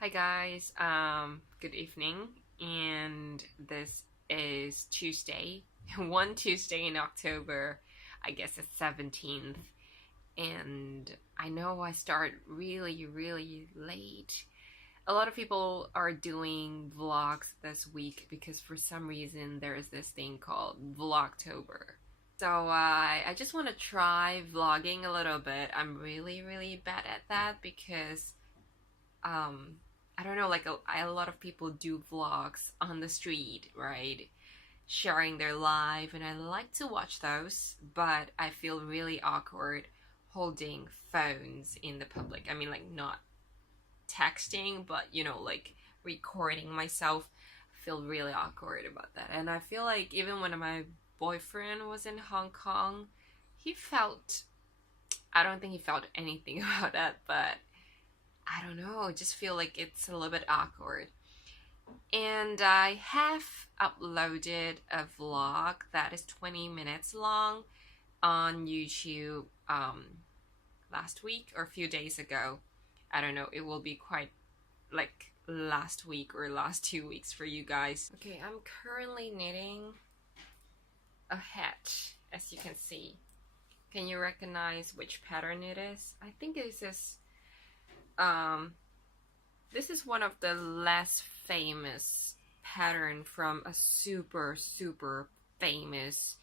Hi guys, good evening, and this is Tuesday, one Tuesday in October, I guess it's 17th, and I know I start really late. A lot of people are doing vlogs this week because for some reason there is this thing called Vlogtober. So I just want to try vlogging a little bit. I'm really bad at that because um I don't know, like a lot of people do vlogs on the street, right? Sharing their life, and I like to watch those, but I feel really awkward holding phones in the public. I mean, like, not texting, but like recording myself. I feel really awkward about that. And I feel like even when my boyfriend was in Hong Kong, he felt, I don't think he felt anything about that, but I don't know, I just feel like it's a little bit awkward. And I have uploaded a vlog that is 20 minutes long on YouTube last week or a few days ago. I don't know, it will be quite like last week or last 2 weeks for you guys. Okay, I'm currently knitting a hat, as you can see. Can you recognize which pattern it is? I think this is one of the less famous pattern from a super famous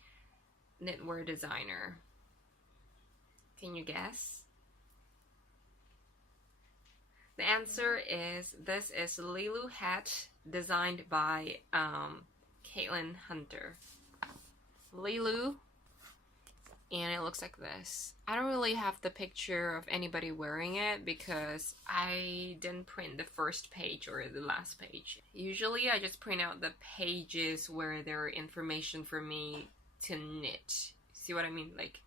knitwear designer. Can you guess? The answer is, this is Lilu hat designed by Caitlin Hunter. Lilu, and it looks like this. I don't really have the picture of anybody wearing it because I didn't print the first page or the last page. Usually I just print out the pages where there are information for me to knit. See what I mean? Like,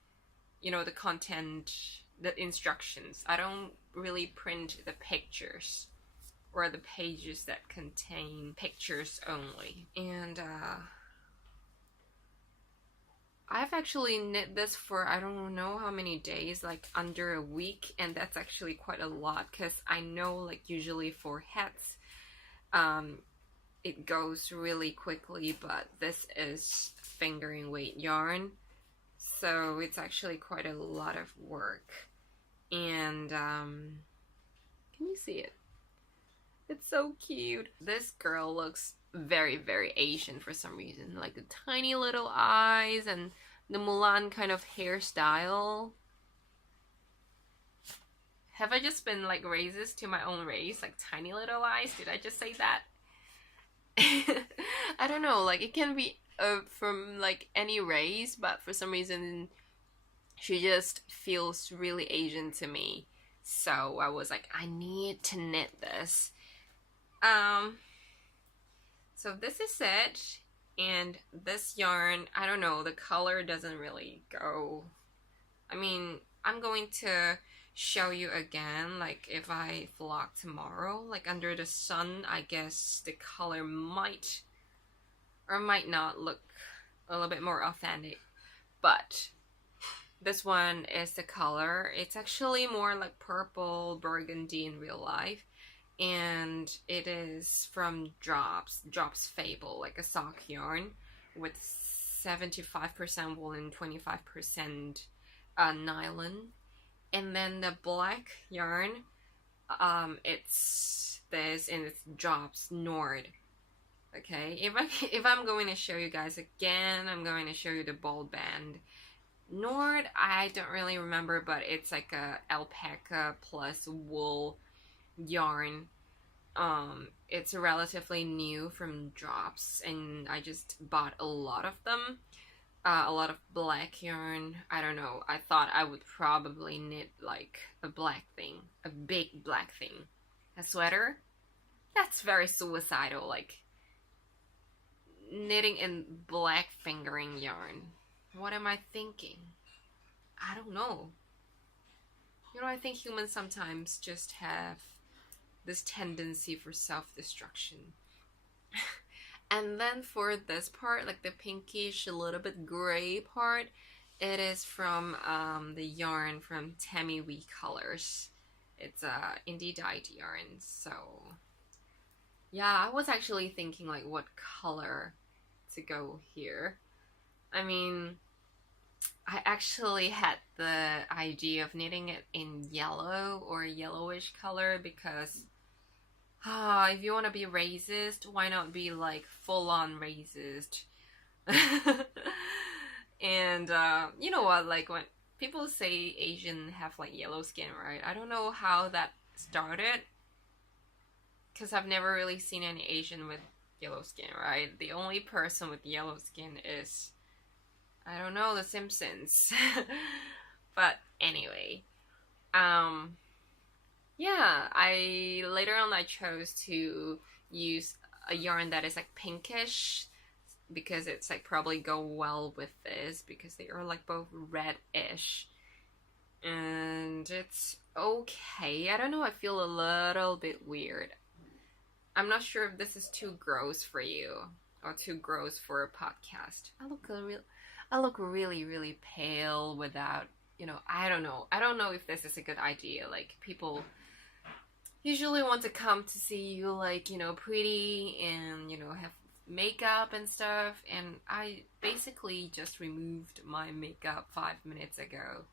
the content, the instructions. I don't really print the pictures or the pages that contain pictures only. And I've actually knit this for I don't know how many days, like under a week, and that's actually quite a lot because I know, like, usually for hats it goes really quickly, but this is fingering weight yarn, so it's actually quite a lot of work. And can you see it? It's so cute. This girl looks very Asian for some reason, like the tiny little eyes and the Mulan kind of hairstyle. Have I just been like racist to my own race, like tiny little eyes? Did I just say that? I don't know, like it can be from like any race, but for some reason she just feels really Asian to me. So I was like, I need to knit this. So this is it, and this yarn, I don't know, the color doesn't really go. I mean, I'm going to show you again, like if I vlog tomorrow, like under the sun, I guess the color might or might not look a little bit more authentic, but this one is the color. It's actually more like purple burgundy in real life. And it is from Drops Fable, like a sock yarn with 75% wool and 25% nylon. And then the black yarn, it's this, and it's Drops Nord. Okay, if I'm going to show you guys again, I'm going to show you the bold band. Nord, I don't really remember, but it's like a alpaca plus wool yarn. It's relatively new from Drops, and I just bought a lot of them. A lot of black yarn. I don't know, I thought I would probably knit like a black thing, a big black thing. A sweater? That's very suicidal, like knitting in black fingering yarn. What am I thinking? I don't know. I think humans sometimes just have this tendency for self-destruction. And then for this part, like the pinkish, a little bit gray part, it is from the yarn from Tammy Wee Colors. It's indie dyed yarn. So yeah, I was actually thinking like what color to go here. I mean, I actually had the idea of knitting it in yellow or yellowish color because if you want to be racist, why not be like full on racist? And you know what, like when people say Asian have like yellow skin, right? I don't know how that started because I've never really seen any Asian with yellow skin, right? The only person with yellow skin is, I don't know, The Simpsons. But anyway, um, yeah, I later on I chose to use a yarn that is like pinkish because it's like probably go well with this because they are like both reddish. And it's okay. I don't know, I feel a little bit weird. I'm not sure if this is too gross for you or too gross for a podcast. I look really, really pale without, I don't know. I don't know if this is a good idea. Like, people usually want to come to see you, like, pretty and, have makeup and stuff. And I basically just removed my makeup 5 minutes ago.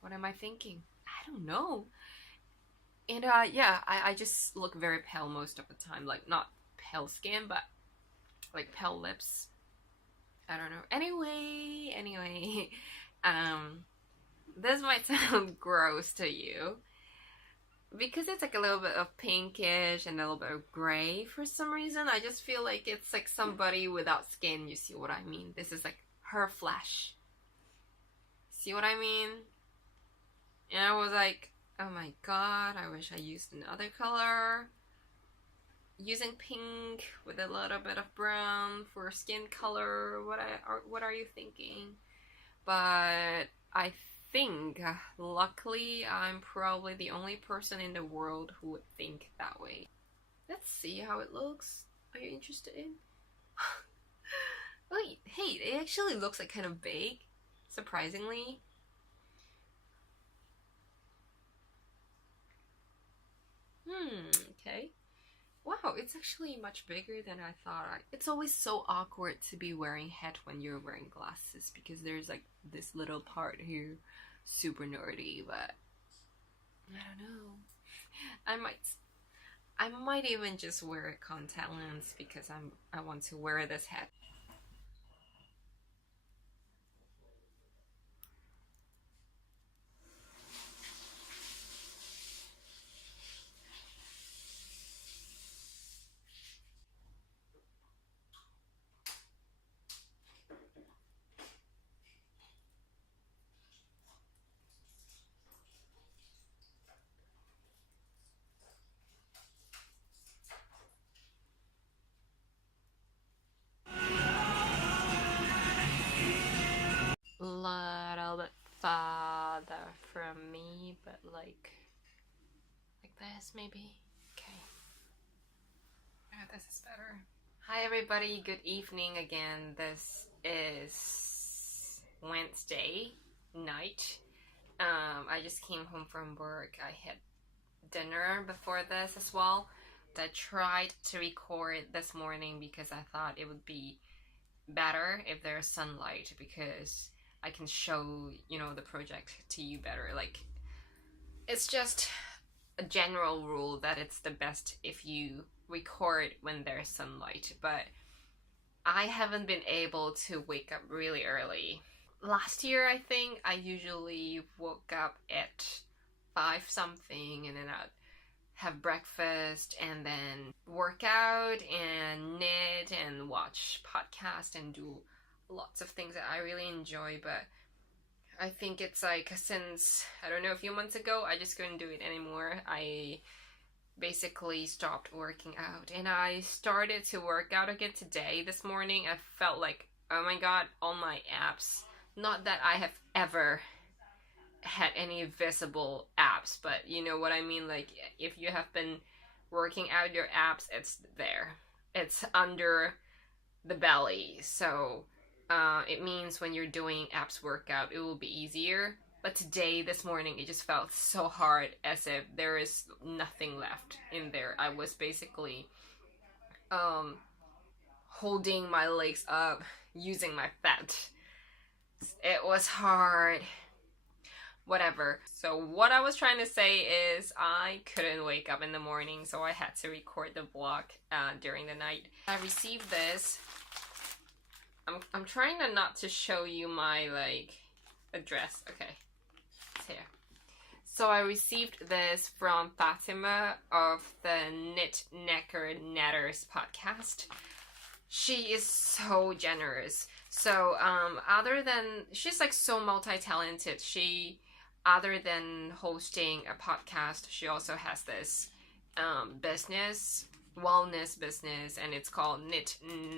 What am I thinking? I don't know. And yeah, I just look very pale most of the time. Like, not pale skin, but like pale lips. I don't know. Anyway, this might sound gross to you because it's like a little bit of pinkish and a little bit of gray for some reason. I just feel like it's like somebody without skin. You see what I mean? This is like her flesh. See what I mean? And I was like, oh my god, I wish I used another color. Using pink with a little bit of brown for skin color. What are you thinking? But I think, luckily, I'm probably the only person in the world who would think that way. Let's see how it looks. Are you interested in? Wait, hey, it actually looks like kind of big, surprisingly. Okay. Wow, it's actually much bigger than I thought. It's always so awkward to be wearing hat when you're wearing glasses because there's like this little part here, super nerdy, but I don't know. I might even just wear contact lens because I want to wear this hat. Little bit farther from me, but like this maybe. Okay. Yeah, this is better. Hi everybody, good evening again. This is Wednesday night. I just came home from work. I had dinner before this as well. I tried to record this morning because I thought it would be better if there's sunlight because I can show, the project to you better. Like, it's just a general rule that it's the best if you record when there's sunlight, but I haven't been able to wake up really early. Last year, I think, I usually woke up at 5 something and then I'd have breakfast and then work out and knit and watch podcasts and do lots of things that I really enjoy. But I think it's like since, I don't know, a few months ago, I just couldn't do it anymore. I basically stopped working out and I started to work out again today. This morning I felt like, oh my god, all my abs. Not that I have ever had any visible abs, but you know what I mean. Like, if you have been working out your abs, it's there, it's under the belly. So it means when you're doing abs workout, it will be easier. But today, this morning, it just felt so hard, as if there is nothing left in there. I was basically holding my legs up using my fat. It was hard. Whatever. So what I was trying to say is I couldn't wake up in the morning, so I had to record the vlog during the night. I received this. I'm trying not to show you my like address. Okay, it's here. So I received this from Fatima of the Knit Necker Netters podcast. She is so generous. So other than, she's like so multi-talented. She, other than hosting a podcast, she also has this business, wellness business, and it's called Knit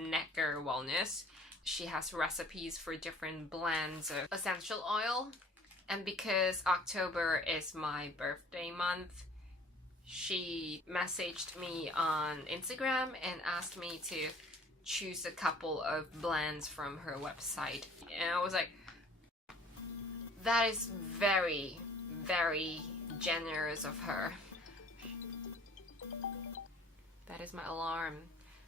Necker Wellness. She has recipes for different blends of essential oil. And because October is my birthday month, she messaged me on Instagram and asked me to choose a couple of blends from her website. And I was like, that is very, very generous of her. That is my alarm.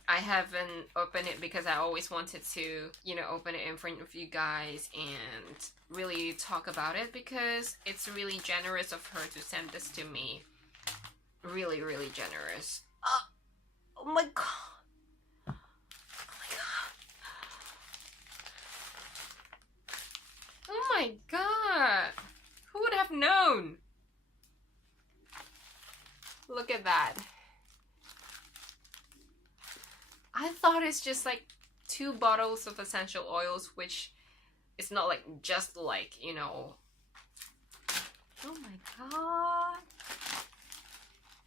I haven't opened it because I always wanted to, you know, open it in front of you guys and really talk about it, because it's really generous of her to send this to me. Really, really generous. Oh my god. Oh my god. Who would have known? Look at that. I thought it's just like 2 bottles of essential oils, which is not like just like, you know. Oh my god.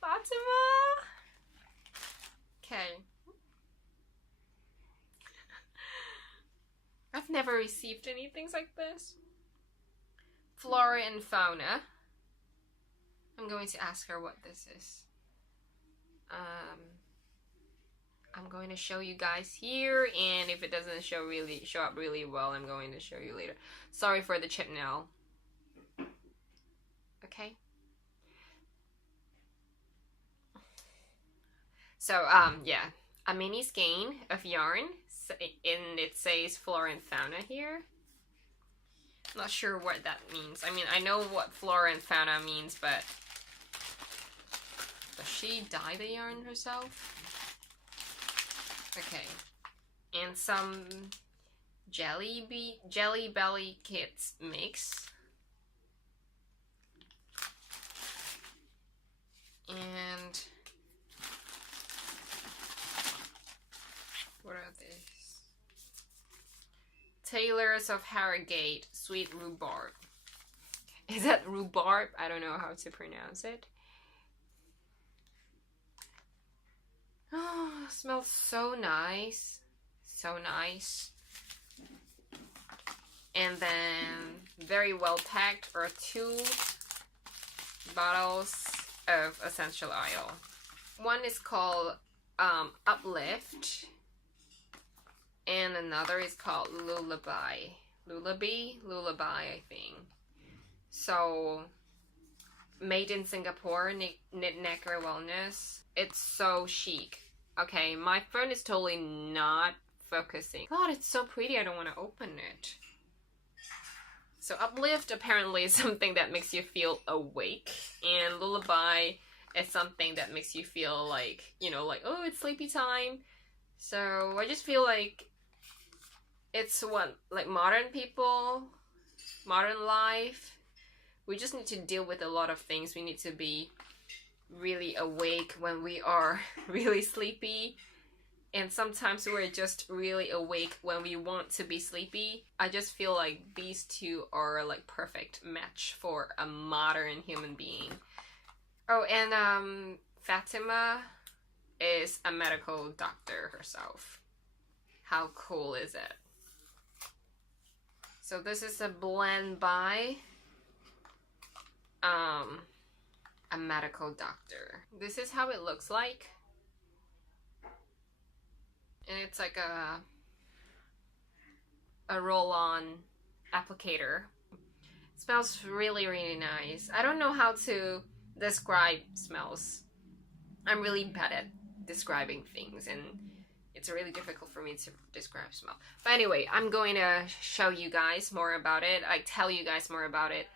Fatima. Okay. I've never received anything like this. Flora and fauna. I'm going to ask her what this is. I'm going to show you guys here, and if it doesn't show up really well, I'm going to show you later. Sorry for the chip now. Okay. So yeah, a mini skein of yarn, and it says flora and fauna here. Not sure what that means. I mean, I know what flora and fauna means, but does she dye the yarn herself? Okay, and some Jelly Belly Kits mix, and what are these? Tailors of Harrogate Sweet Rhubarb. Is that rhubarb? I don't know how to pronounce it. Oh, it smells so nice. So nice. And then very well packed are 2 bottles of essential oil. One is called Uplift, and another is called Lullaby, I think. So, made in Singapore, Knit Necker Wellness. It's so chic. Okay, my phone is totally not focusing. God, it's so pretty, I don't want to open it. So Uplift apparently is something that makes you feel awake, and Lullaby is something that makes you feel like, you know, like, oh, it's sleepy time. So I just feel like it's what, like, modern people, modern life, we just need to deal with a lot of things. We need to be really awake when we are really sleepy, and sometimes we're just really awake when we want to be sleepy. I just feel like these 2 are like perfect match for a modern human being. Oh, and Fatima is a medical doctor herself. How cool is it? So this is a blend by a medical doctor. This is how it looks like. And it's like a roll-on applicator. Smells really, really nice. I don't know how to describe smells. I'm really bad at describing things, and it's really difficult for me to describe smell. But anyway, I'm going to show you guys more about it. I tell you guys more about it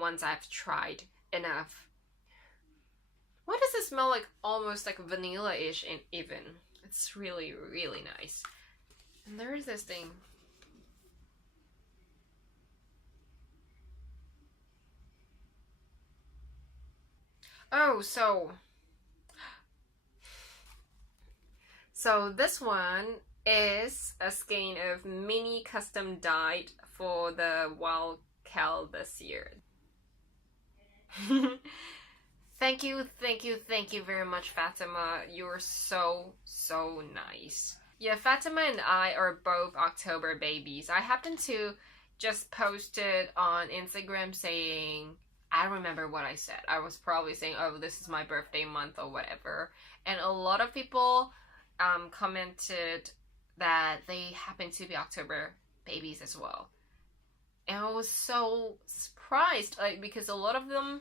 once I've tried enough. Why does it smell like almost like vanilla-ish and even? It's really, really nice. And there is this thing. Oh, so this one is a skein of mini custom dyed for the Wild Cal this year. Thank you very much, Fatima. You're so nice. Yeah, Fatima and I are both October babies. I happened to just post it on Instagram saying, I don't remember what I said. I was probably saying, oh, this is my birthday month or whatever. And a lot of people commented that they happen to be October babies as well. And I was so surprised, like, because a lot of them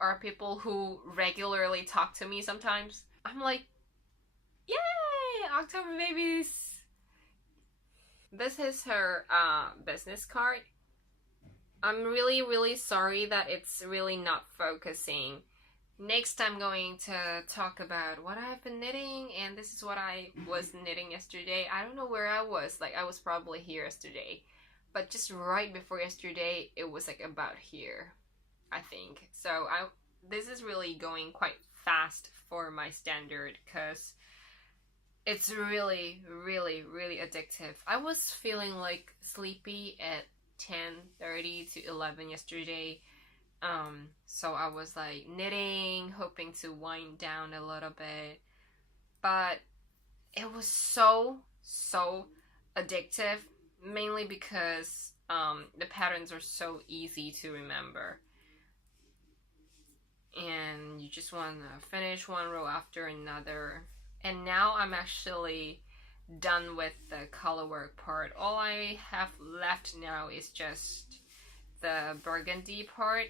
are people who regularly talk to me sometimes. I'm like, yay, October babies! This is her business card. I'm really sorry that it's really not focusing. Next I'm going to talk about what I've been knitting, and this is what I was knitting yesterday. I don't know where I was, like I was probably here yesterday. But just right before yesterday, it was like about here, I think. So this is really going quite fast for my standard because it's really addictive. I was feeling like sleepy at 10:30 to 11 yesterday. So I was like knitting, hoping to wind down a little bit. But it was so addictive. Mainly because the patterns are so easy to remember. And you just want to finish one row after another. And now I'm actually done with the color work part. All I have left now is just the burgundy part.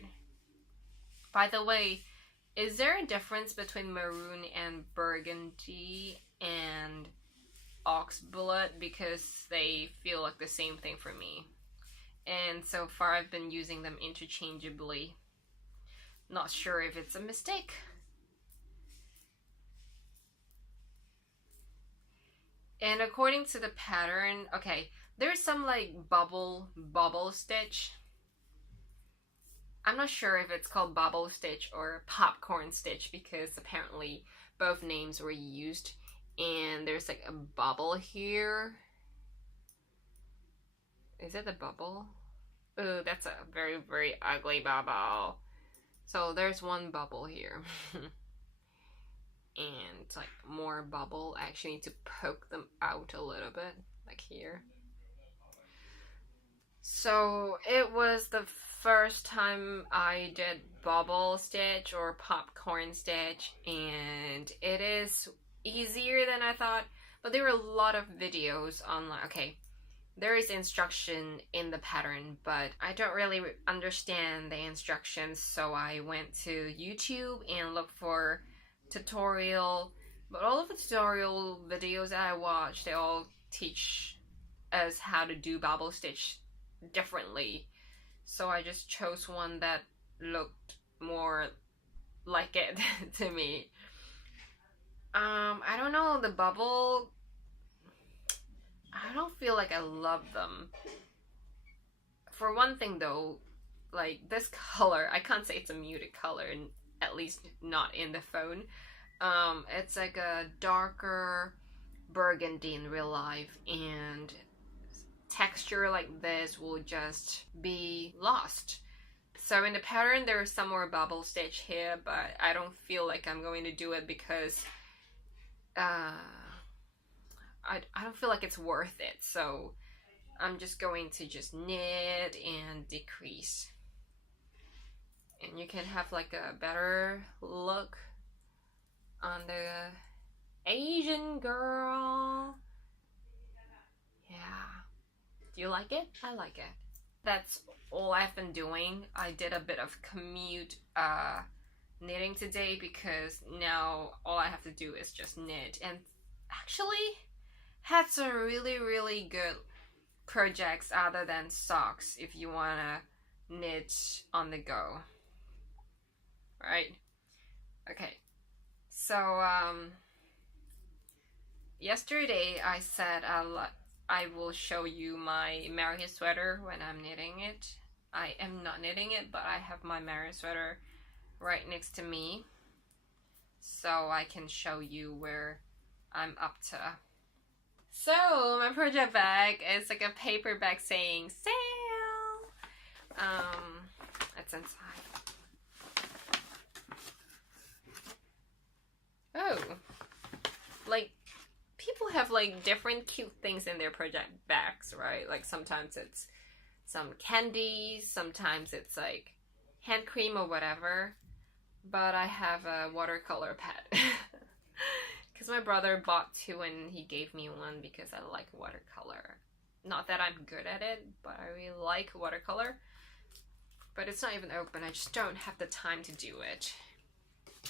By the way, is there a difference between maroon and burgundy and ox blood? Because they feel like the same thing for me, and so far I've been using them interchangeably. Not sure if it's a mistake. And according to the pattern, okay, there's some like bubble stitch. I'm not sure if it's called bubble stitch or popcorn stitch because apparently both names were used. And there's like a bubble here. Is it a bubble? Oh, that's a very ugly bubble. So there's one bubble here. And like more bubble. I actually need to poke them out a little bit, like here. So it was the first time I did bubble stitch or popcorn stitch, and it is easier than I thought, but there were a lot of videos online. Okay, there is instruction in the pattern, but I don't really understand the instructions, so I went to YouTube and looked for tutorial. But all of the tutorial videos that I watched, they all teach us how to do bubble stitch differently. So I just chose one that looked more like it to me. I don't know, the bubble, I don't feel like I love them. For one thing though, like this color, I can't say it's a muted color, at least not in the phone. It's like a darker burgundy in real life, and texture like this will just be lost. So in the pattern there is some more bubble stitch here, but I don't feel like I'm going to do it because I don't feel like it's worth it. So I'm just going to just knit and decrease, and you can have like a better look on the Asian girl. Yeah. Do you like it? I like it. that's all I've been doing. I did a bit of commute knitting today because now all I have to do is just knit, and actually had some really good projects other than socks if you wanna knit on the go, right? Okay, so yesterday I said I will show you my Meri sweater when I'm knitting it. I am not knitting it, but I have my Meri sweater right next to me, so I can show you where I'm up to. So my project bag is like a paper bag saying sale. It's inside. Oh, like people have like different cute things in their project bags, right? Like sometimes it's some candies, sometimes it's like hand cream or whatever. But I have a watercolor pad because my brother bought two and he gave me one because I like watercolor. Not that I'm good at it, but I really like watercolor. But it's not even open. I just don't have the time to do it.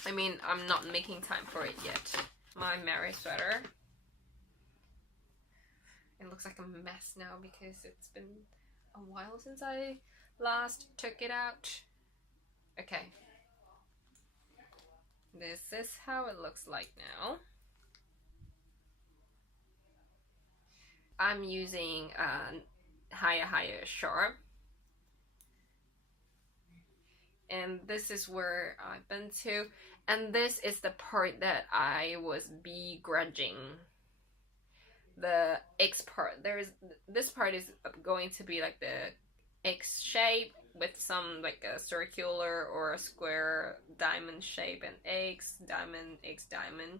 I mean, I'm not making time for it yet. My Meri sweater. It looks like a mess now because it's been a while since I last took it out. Okay. This is how it looks like now. I'm using higher sharp. And this is where I've been to. And this is the part that I was begrudging. The X part. This part is going to be like the X shape with some like a circular or a square diamond shape and X diamond,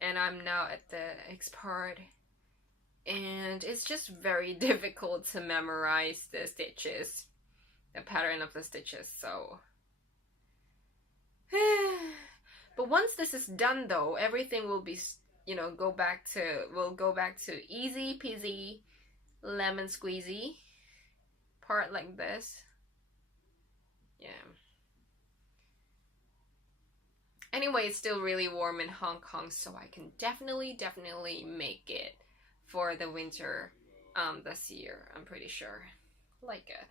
and I'm now at the X part, and it's just very difficult to memorize the stitches, the pattern of the stitches. So but once this is done though, everything will be, you know, go back to easy peasy lemon squeezy part like this. Yeah. Anyway, it's still really warm in Hong Kong, so I can definitely make it for the winter this year. I'm pretty sure. Like it.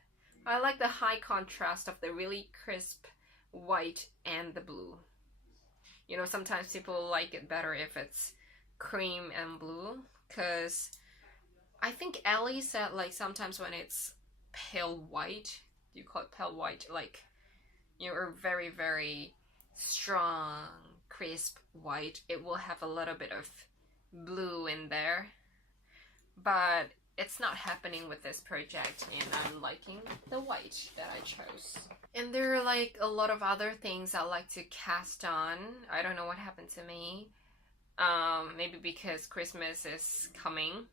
I like the high contrast of the really crisp white and the blue. You know, sometimes people like it better if it's cream and blue, because I think Ellie said like sometimes when it's pale white, you call it pale white, like you're very strong crisp white, it will have a little bit of blue in there, but it's not happening with this project, and I'm liking the white that I chose. And there are like a lot of other things I like to cast on. I don't know what happened to me. Maybe because Christmas is coming.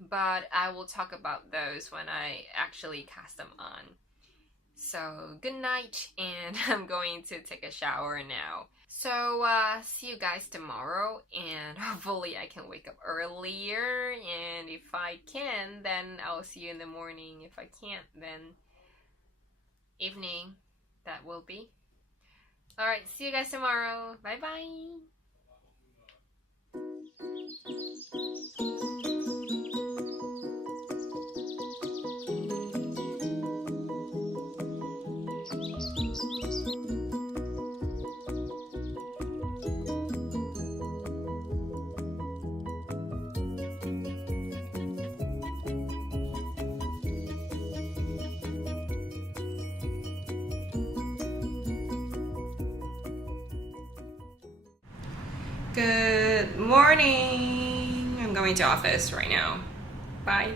But I will talk about those when I actually cast them on. So good night, and I'm going to take a shower now. So see you guys tomorrow, and hopefully I can wake up earlier, and if I can, then I'll see you in the morning. If I can't, then evening that will be. Alright, see you guys tomorrow. Bye bye. Good morning. I'm going to office right now. Bye.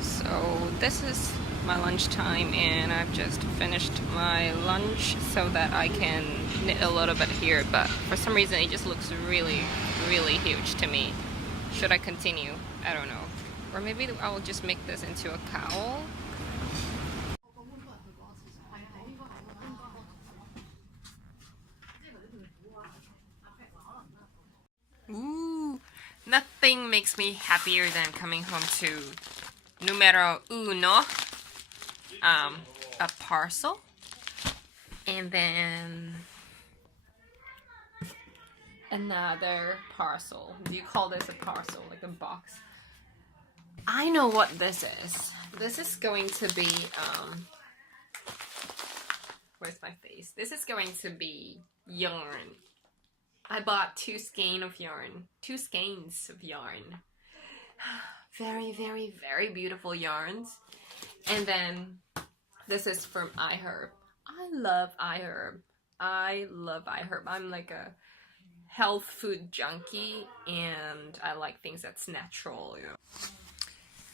So this is my lunchtime, and I've just finished my lunch so that I can knit a little bit here, but for some reason it just looks really huge to me. Should I continue? I don't know. Or maybe I will just make this into a cowl. Ooh, nothing nothing makes me happier than coming home to numero uno, a parcel, and then another parcel. Do you call this a parcel, like a box? I know what this is. This is going to be, where's my face? This is going to be yarn. I bought 2 skeins of yarn. Very, very, very beautiful yarns. And then this is from iHerb. I love iHerb. I'm like a health food junkie, and I like things that's natural, you know.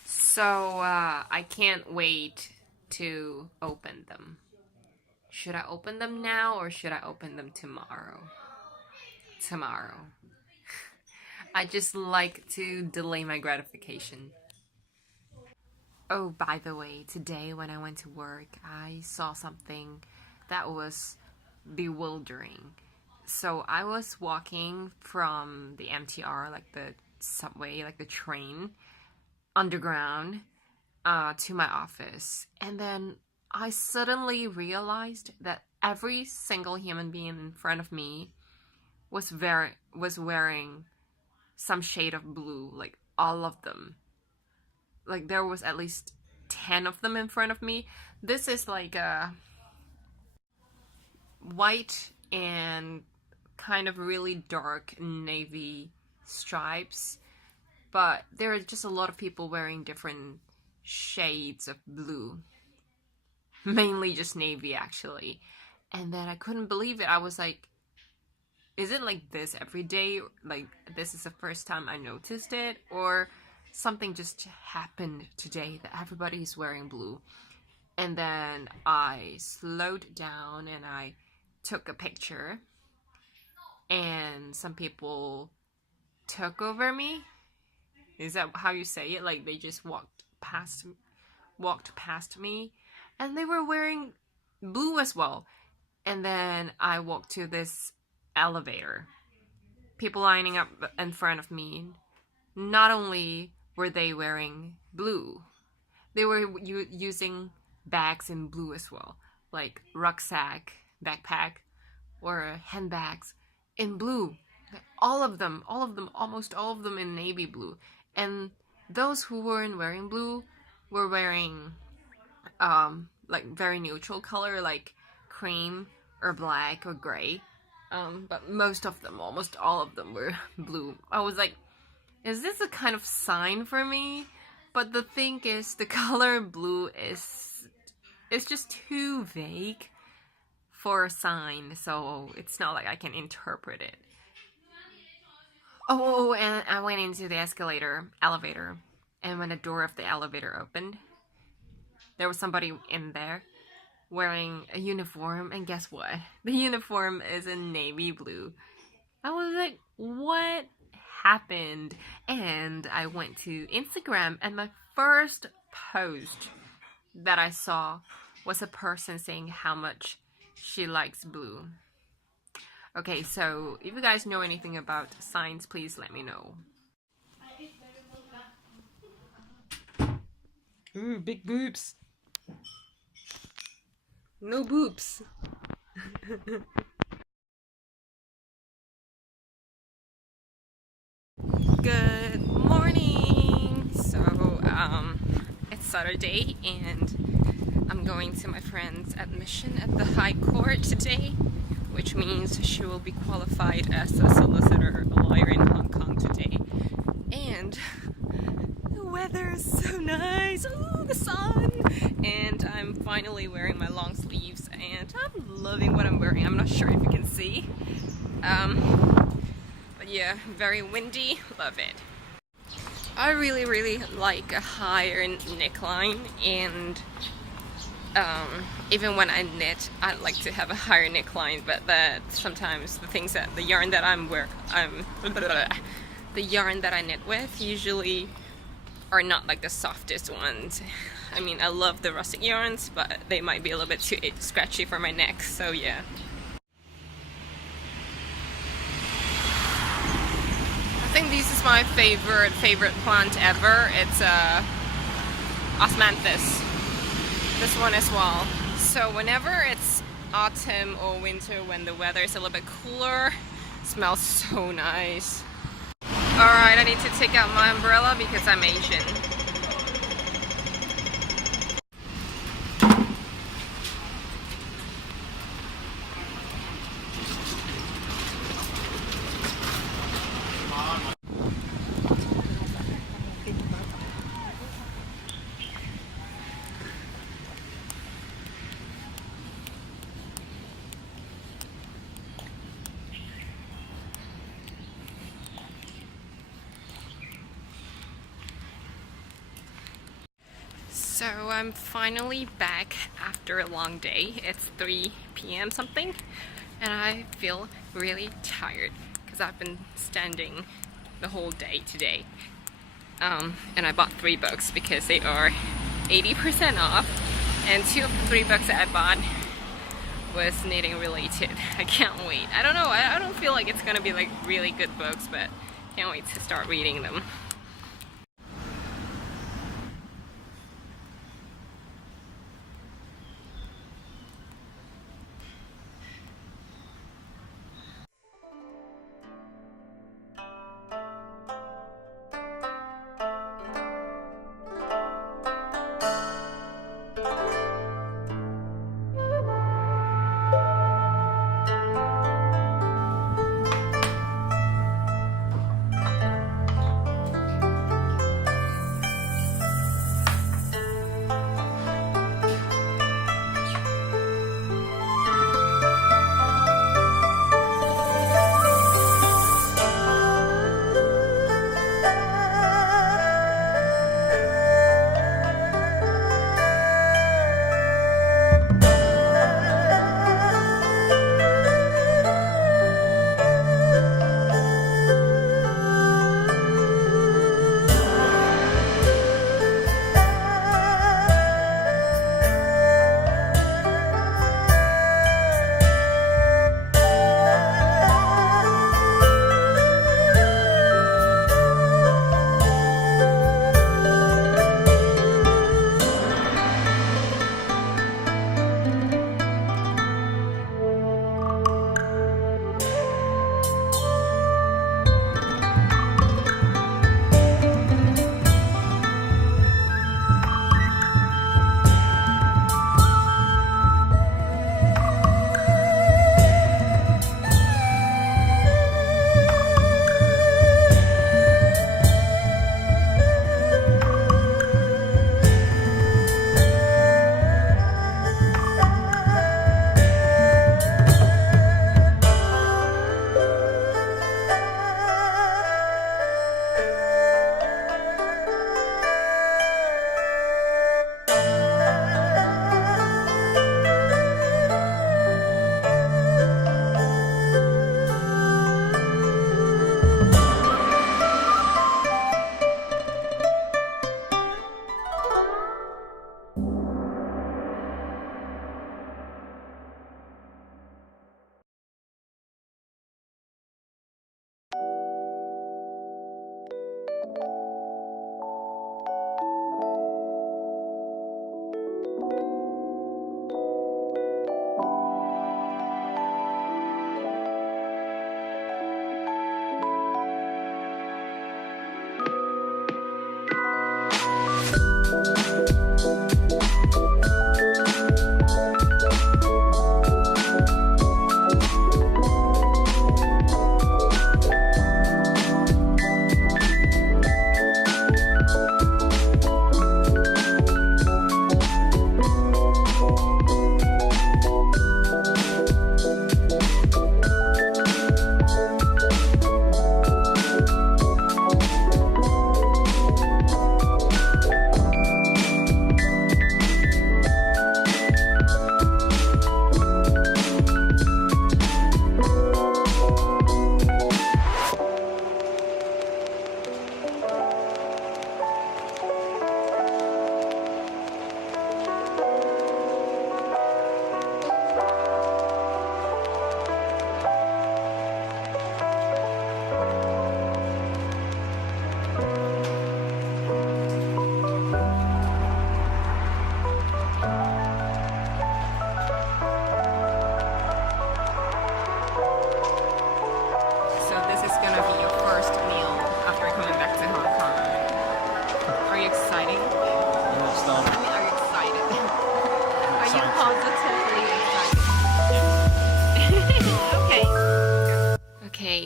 So I can't wait to open them. Should I open them now or should I open them tomorrow? Tomorrow. I just like to delay my gratification. Oh, by the way, today when I went to work, I saw something that was bewildering. So I was walking from the MTR, like the subway, like the train, underground, to my office. And then I suddenly realized that every single human being in front of me was wearing some shade of blue, like all of them. Like there was at least 10 of them in front of me. This is like a white and kind of really dark navy stripes, but there are just a lot of people wearing different shades of blue, mainly just navy actually. And then I couldn't believe it. I was like, is it like this every day? Like this is the first time I noticed it, or something just happened today that everybody's wearing blue? And then I slowed down and I took a picture, and some people took over me. Is that how you say it? Like they just walked past me, and they were wearing blue as well. And then I walked to this elevator. People lining up in front of me. Not only were they wearing blue, they were using bags in blue as well, like rucksack, backpack, or handbags in blue. Almost all of them in navy blue. And those who weren't wearing blue were wearing like very neutral color, like cream or black or gray. But almost all of them were blue. I was like, is this a kind of sign for me? But the thing is, the color blue is just too vague for a sign, so it's not like I can interpret it. Oh, and I went into the elevator, and when the door of the elevator opened, there was somebody in there wearing a uniform, and guess what? The uniform is in navy blue. I was like, what happened? And I went to Instagram, and my first post that I saw was a person saying how much she likes blue. Okay, so if you guys know anything about signs, please let me know. Ooh, big boobs. No boobs. Good morning. So, it's Saturday and I'm going to my friend's admission at the High Court today, which means she will be qualified as a solicitor, a lawyer in Hong Kong today. And the weather is so nice. Ooh, the sun. And I'm finally wearing my long sleeves, and I'm loving what I'm wearing. I'm not sure if you can see. But yeah, very windy. Love it. I really, really like a higher neckline, and even when I knit, I like to have a higher neckline, but that sometimes the yarn that the yarn that I knit with usually are not like the softest ones. I mean, I love the rustic yarns, but they might be a little bit too scratchy for my neck, so yeah. think this is my favorite plant ever. It's osmanthus. This one as well. So whenever it's autumn or winter, when the weather is a little bit cooler, it smells so nice. Alright, I need to take out my umbrella because I'm Asian. So I'm finally back after a long day. It's 3 p.m. something, and I feel really tired because I've been standing the whole day today. And I bought 3 books because they are 80% off, and 2 of the 3 books that I bought was knitting related. I can't wait. I don't know, I don't feel like it's gonna be like really good books, but can't wait to start reading them.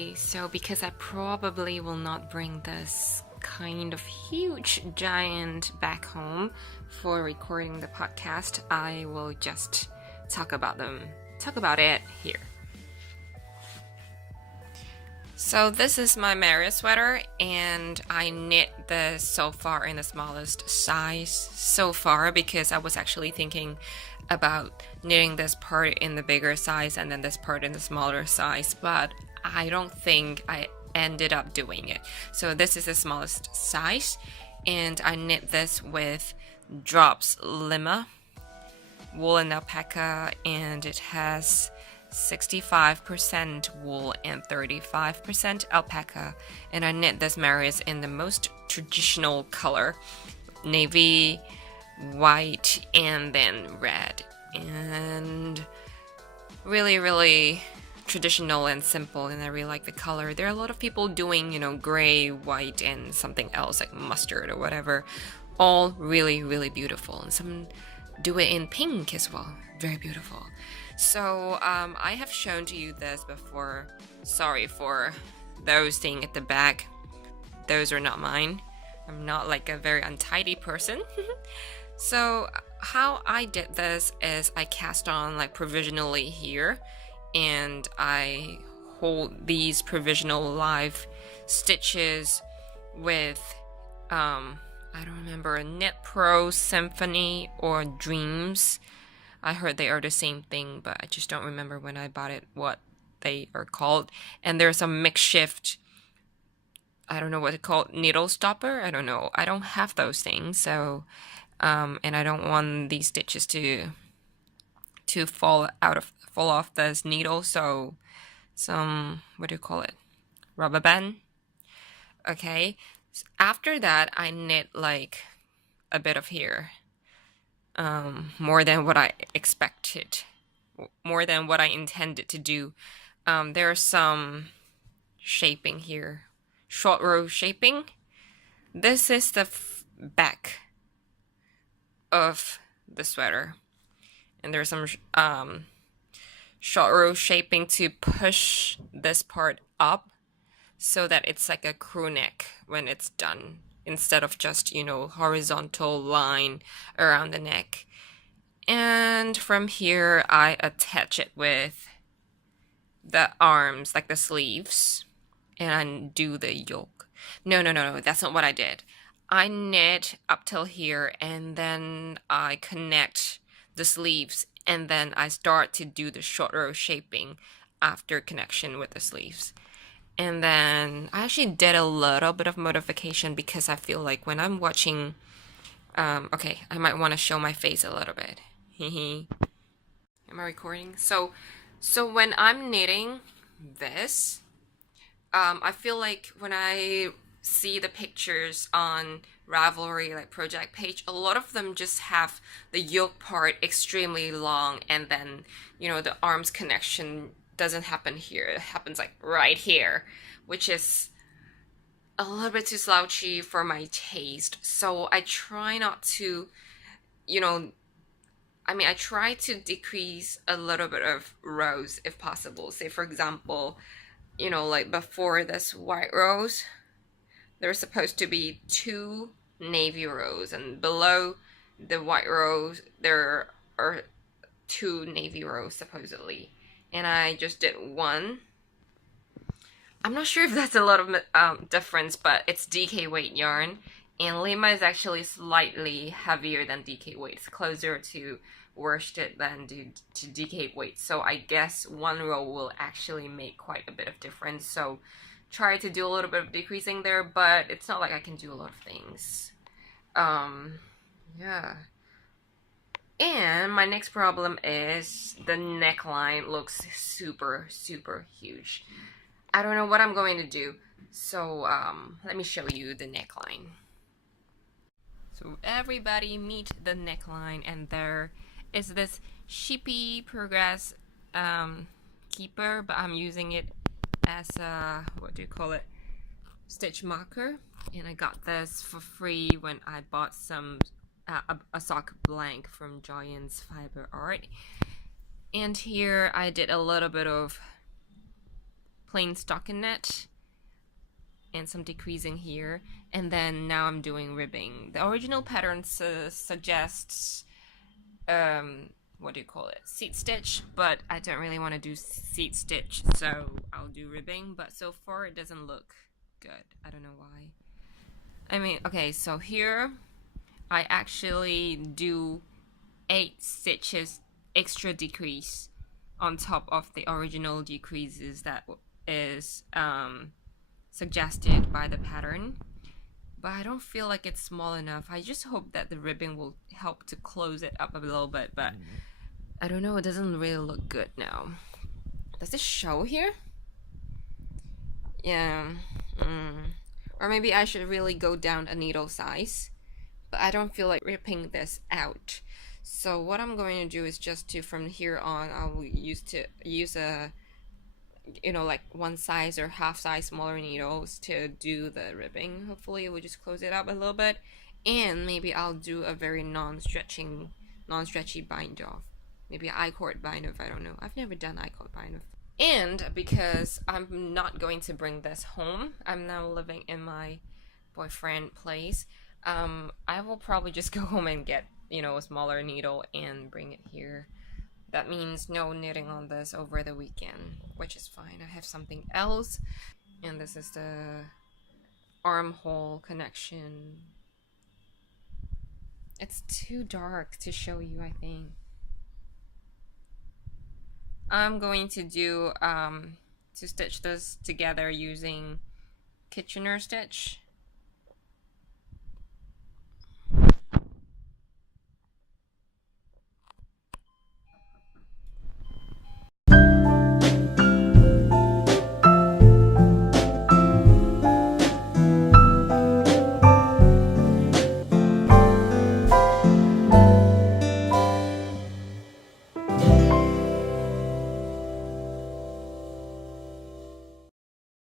Okay, so because I probably will not bring this kind of huge giant back home for recording the podcast, I will just talk about it here. So this is my Meri sweater, and I knit this so far in the smallest size so far because I was actually thinking about knitting this part in the bigger size and then this part in the smaller size, but I don't think I ended up doing it. So this is the smallest size, and I knit this with Drops Lima wool and alpaca, and it has 65% wool and 35% alpaca, and I knit this Meri in the most traditional color, navy, white, and then red, and really traditional and simple, and I really like the color. There are a lot of people doing, gray, white, and something else like mustard or whatever, all really beautiful, and some do it in pink as well, very beautiful. So I have shown to you this before. Sorry for those staying at the back. Those are not mine. I'm not like a very untidy person. So how I did this is I cast on like provisionally here, and I hold these provisional live stitches with I don't remember, Knit Pro Symphony or Dreams. I heard they are the same thing, but I just don't remember when I bought it what they are called. And there's a makeshift, I don't know what it's called, needle stopper. I don't know. I don't have those things, so and I don't want these stitches to fall off this needle. So some, what do you call it? Rubber band. Okay. After that, I knit like a bit of here. More than what I expected, more than what I intended to do. There's some shaping here, short row shaping. This is the back of the sweater, and there's some short row shaping to push this part up so that it's like a crew neck when it's done, instead of just, horizontal line around the neck. And from here, I attach it with the arms, like the sleeves, and I do the yoke. No, that's not what I did. I knit up till here, and then I connect the sleeves, and then I start to do the short row shaping after connection with the sleeves. And then I actually did a little bit of modification because I feel like when I'm watching, okay, I might want to show my face a little bit. Am I recording? So when I'm knitting this, I feel like when I see the pictures on Ravelry, like project page, a lot of them just have the yoke part extremely long, and then, the arms connection doesn't happen here. It happens like right here, which is a little bit too slouchy for my taste. So I try not to, I try to decrease a little bit of rows if possible. Say, for example, like before this white rows, there's supposed to be 2 navy rows, and below the white rows, there are 2 navy rows supposedly. And I just did 1. I'm not sure if that's a lot of difference, but it's DK weight yarn, and Lima is actually slightly heavier than DK weight. It's closer to worsted than to DK weight, so I guess 1 row will actually make quite a bit of difference. So try to do a little bit of decreasing there, but it's not like I can do a lot of things. Yeah. And my next problem is the neckline looks super huge. I don't know what I'm going to do. So let me show you the neckline. So everybody meet the neckline, and there is this Sheepy Progress keeper, but I'm using it as a, what do you call it, stitch marker. And I got this for free when I bought some a sock blank from Giant's Fiber Art. And here I did a little bit of plain stockinette and some decreasing here, and then now I'm doing ribbing. The original pattern suggests what do you call it, seat stitch, but I don't really want to do seat stitch, so I'll do ribbing. But so far it doesn't look good. I don't know why. I mean, okay, so here I actually do 8 stitches extra decrease on top of the original decreases that is suggested by the pattern, but I don't feel like it's small enough. I just hope that the ribbing will help to close it up a little bit, but I don't know, it doesn't really look good now. Does this show here? Yeah. Or maybe I should really go down a needle size, but I don't feel like ripping this out. So what I'm going to do is just to, from here on, I'll use a, you know, like 1 size or half size smaller needles to do the ribbing. Hopefully it will just close it up a little bit, and maybe I'll do a very non-stretchy bind off. Maybe I-cord bind off, I don't know. I've never done I-cord bind off. And because I'm not going to bring this home, I'm now living in my boyfriend place, I will probably just go home and get, you know, a smaller needle and bring it here. That means no knitting on this over the weekend, which is fine. I have something else. And this is the armhole connection. It's too dark to show you, I think. I'm going to do, to stitch this together using Kitchener stitch.